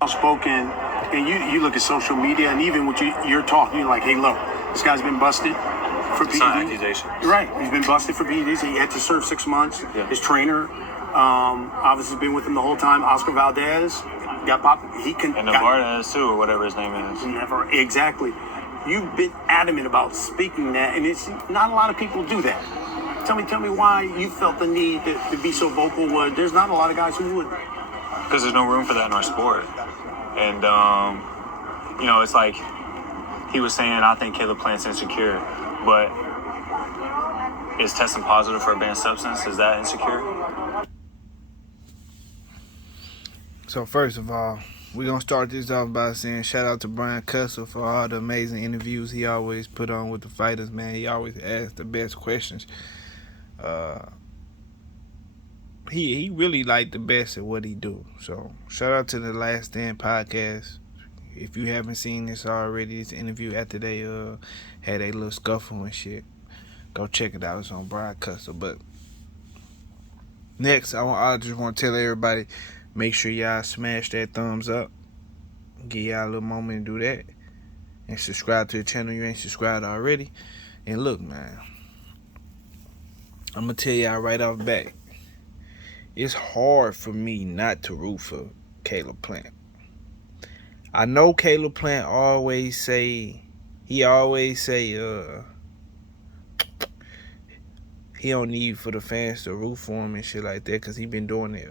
Outspoken, and you look at social media, and even what you're talking, you're like, hey, look, this guy's been busted for PEDs. Accusation. Right, he's been busted for PEDs. He had to serve 6 months. Yeah. His trainer, obviously, has been with him the whole time. Oscar Valdez got popped. And Alvarez too, or whatever his name is. Never exactly. You've been adamant about speaking that, and it's not a lot of people do that. Tell me why you felt the need to be so vocal. There's not a lot of guys who would. Because there's no room for that in our sport. And, it's like he was saying, I think Caleb Plant's insecure, but is testing positive for a banned substance? Is that insecure? So first of all, we're going to start this off by saying shout out to Brian Cussell for all the amazing interviews he always put on with the fighters, man. He always asks the best questions. He really like the best at what he do. So shout out to the Last Stand podcast. If you haven't seen this already, this interview after they had a little scuffle and shit, go check it out. It's on Brian Cussell. But next, I just want to tell everybody, make sure y'all smash that thumbs up. Give y'all a little moment to do that. And subscribe to the channel if you ain't subscribed already. And look, man, I'm going to tell y'all right off back. It's hard for me not to root for Caleb Plant. I know Caleb Plant always say he don't need for the fans to root for him and shit like that, because he been doing it.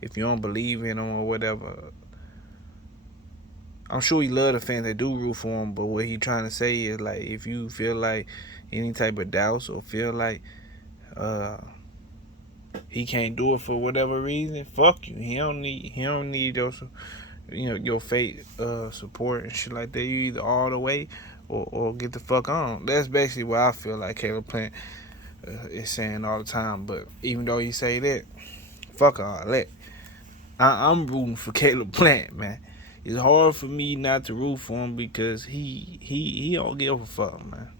If you don't believe in him or whatever, I'm sure he love the fans that do root for him, but what he trying to say is, like, if you feel like any type of doubts or feel like he can't do it for whatever reason, fuck you. He don't need your fake support and shit like that. You either all the way or get the fuck on. That's basically what I feel like Caleb Plant is saying all the time. But even though he say that, fuck all that. I'm rooting for Caleb Plant, man. It's hard for me not to root for him because he don't give a fuck, man.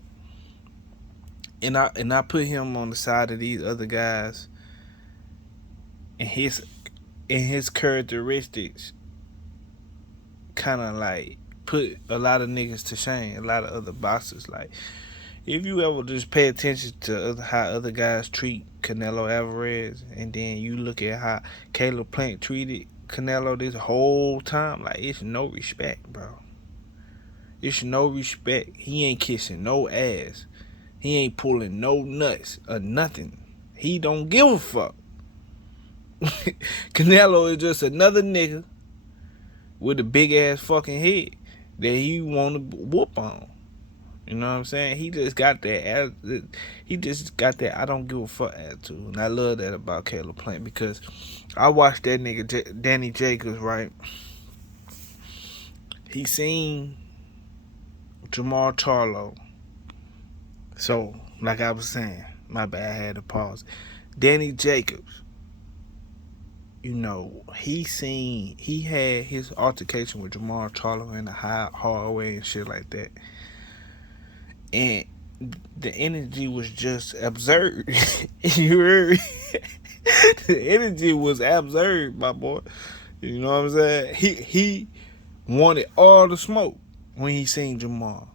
And I put him on the side of these other guys, and his characteristics kind of like put a lot of niggas to shame, a lot of other boxers. Like, if you ever just pay attention to how other guys treat Canelo Alvarez, and then you look at how Caleb Plant treated Canelo this whole time, like, it's no respect, bro. It's no respect. He ain't kissing no ass. He ain't pulling no nuts or nothing. He don't give a fuck. Canelo is just another nigga with a big ass fucking head that he want to whoop on. You know what I'm saying? He just got that. I don't give a fuck attitude, and I love that about Caleb Plant, because I watched that nigga Danny Jacobs, right? He seen Jamal Charlo. So, like I was saying, my bad, I had to pause. Danny Jacobs, he had his altercation with Jamal Charlo in the hallway and shit like that. And the energy was just absurd. You heard me? The energy was absurd, my boy. You know what I'm saying? He wanted all the smoke when he seen Jamal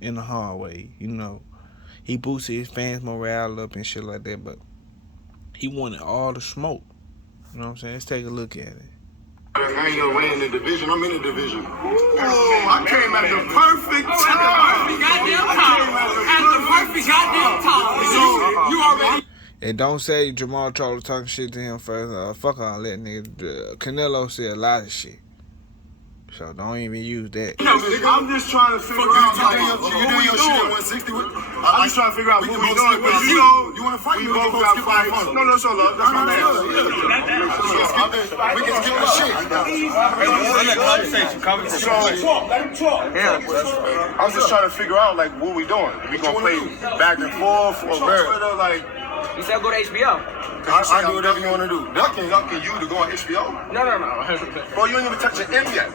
in the hallway. He boosted his fans' morale up and shit like that, but he wanted all the smoke. You know what I'm saying? Let's take a look at it. I ain't gonna win in the division. I'm in the division. Oh, I came at the perfect time. At the perfect goddamn time. You already. And don't say Jamal Charlo talking shit to him first. Fuck all that nigga. Canelo said a lot of shit. So don't even use that. I'm just trying to figure out. You doing your shit at 160? I'm just trying to figure out what we doing. Because you want to fight? We both got fights. No, so love. That's my man. We can skip the shit. Let him talk. Yeah. I was just trying to figure out, like, what we doing. We gonna play back and forth or Twitter, like. You said go to HBO. I do whatever you want to do. Ducking you to go on HBO? No. Bro, you ain't even touch an M yet.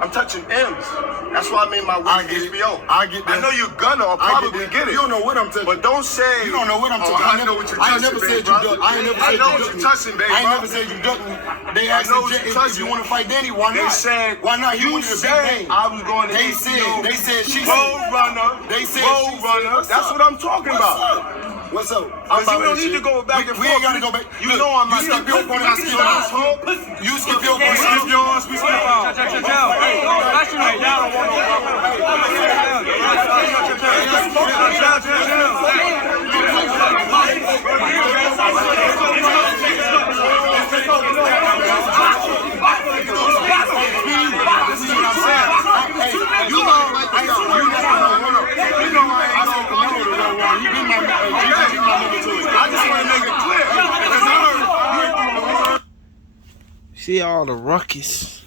I'm touching M's. That's why I made my way to HBO. I get that. I know you're gonna or probably get it. You don't know what I'm touching. But don't say. You don't know what I'm touching. I know what you're touching. I ain't never said you duck. I ain't never said you know what you're touching, baby. I ain't never said you ducking. They asked if you want to fight Danny, why not? They said, why not? You said I was going to They said she Road Runner. They said Road Runner. That's what I'm talking about. What's up? We don't need to go back and forth. We ain't gotta go back. You know I'm not. You skip your opponent, I skip yours. You skip your opponent, skip yours. We skip ours. See all the ruckus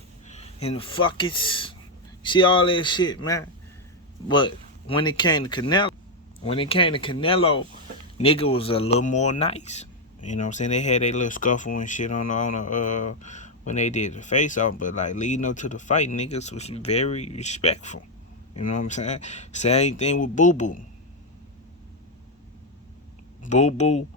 and the fuckets. See all that shit, man. But when it came to Canelo, nigga was a little more nice. You know what I'm saying? They had their little scuffle and shit on the when they did the face off, but like leading up to the fight, niggas was very respectful. You know what I'm saying? Same thing with Boo Boo. Boo Boo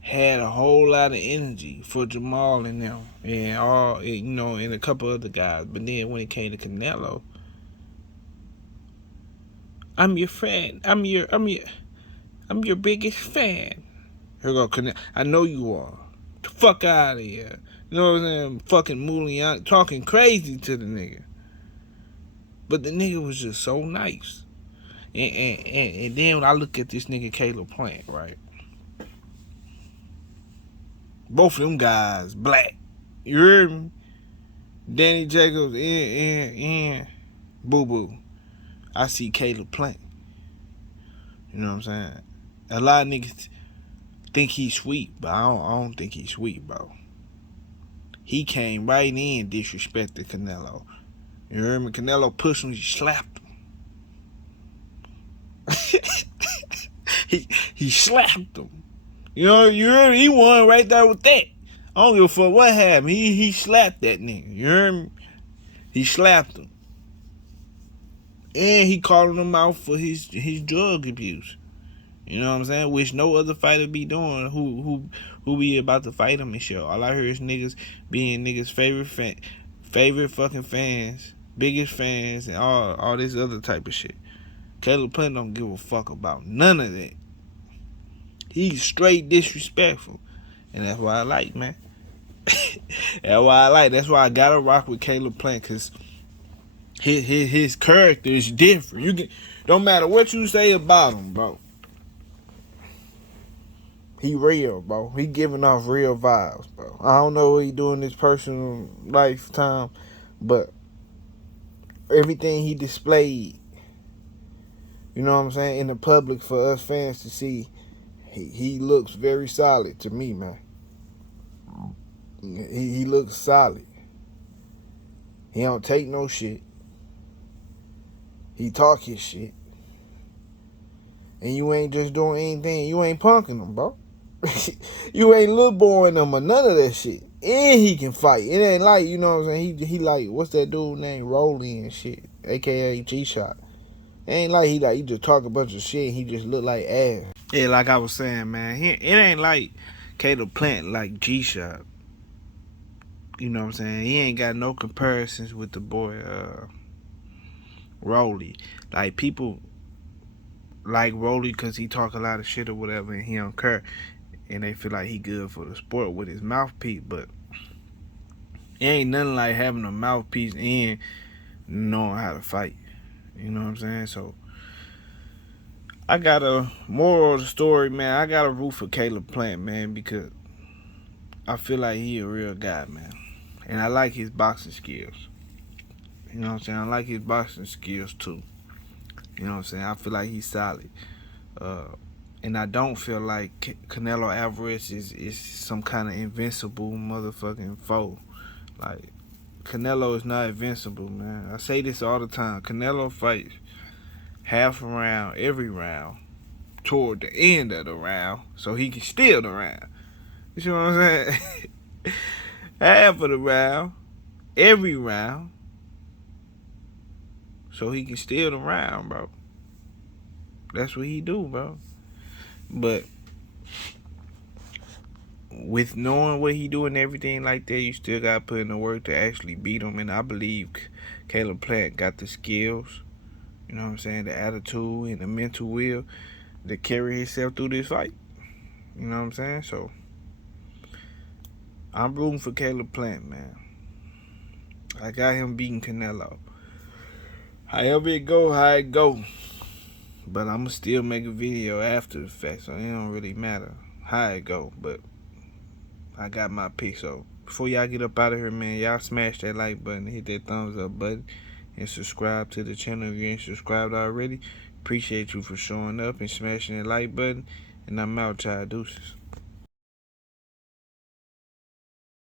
had a whole lot of energy for Jamal and them, and all, you know, and a couple other guys. But then when it came to Canelo, I'm your friend. I'm your biggest fan. Here go Canelo. I know you are. The fuck out of here. You know what I'm saying? Fucking Mulian talking crazy to the nigga. But the nigga was just so nice. And then when I look at this nigga Caleb Plant, right? Both of them guys, black. You heard me? Danny Jacobs and Boo Boo. I see Caleb Plant. You know what I'm saying? A lot of niggas think he's sweet, but I don't think he's sweet, bro. He came right in, disrespected Canelo. You heard me? Canelo pushed him, he slapped him. he slapped him. You know, you heard me? He won right there with that. I don't give a fuck what happened. He slapped that nigga. You heard me? He slapped him. And he calling him out for his drug abuse. You know what I'm saying? Which no other fighter be doing who be about to fight him and shit. All I hear is niggas being niggas' favorite fucking fans, biggest fans, and all this other type of shit. Caleb Plant don't give a fuck about none of that. He's straight disrespectful. And that's why I like, man. That's why I like. That's why I gotta rock with Caleb Plant, cause his character is different. Don't matter what you say about him, bro. He real, bro. He giving off real vibes, bro. I don't know what he do in his personal lifetime, but everything he displayed, you know what I'm saying, in the public for us fans to see, he looks very solid to me, man. He looks solid. He don't take no shit. He talk his shit. And you ain't just doing anything. You ain't punking him, bro. You ain't little boying him or none of that shit. And he can fight. It ain't like, you know what I'm saying, he like, what's that dude named Rolly and shit, a.k.a. G-Shot. It ain't like he just talk a bunch of shit and he just look like ass. Yeah, like I was saying, man, it ain't like Caleb Plant like G-Shot. You know what I'm saying? He ain't got no comparisons with the boy Rolly. Like, people like Rolly because he talk a lot of shit or whatever and he don't care. And they feel like he good for the sport with his mouthpiece. But it ain't nothing like having a mouthpiece and knowing how to fight. You know what I'm saying? So, I got a moral of the story, man. I got a root for Caleb Plant, man, because I feel like he a real guy, man. And I like his boxing skills. You know what I'm saying? I like his boxing skills, too. You know what I'm saying? I feel like he's solid. And I don't feel like Canelo Alvarez is some kind of invincible motherfucking foe. Like, Canelo is not invincible, man. I say this all the time. Canelo fights half a round, every round, toward the end of the round, so he can steal the round. You see what I'm saying? Half of the round, every round, so he can steal them round, bro. That's what he do, bro. But with knowing what he do and everything like that, you still got to put in the work to actually beat him. And I believe Caleb Plant got the skills, you know what I'm saying, the attitude and the mental will to carry himself through this fight. You know what I'm saying? So I'm rooting for Caleb Plant, man. I got him beating Canelo. However it go, how it go. But I'ma still make a video after the fact, so it don't really matter how it go. But I got my pick. So before y'all get up out of here, man, y'all smash that like button, hit that thumbs up button, and subscribe to the channel if you ain't subscribed already. Appreciate you for showing up and smashing that like button. And I'm out, y'all. Deuces.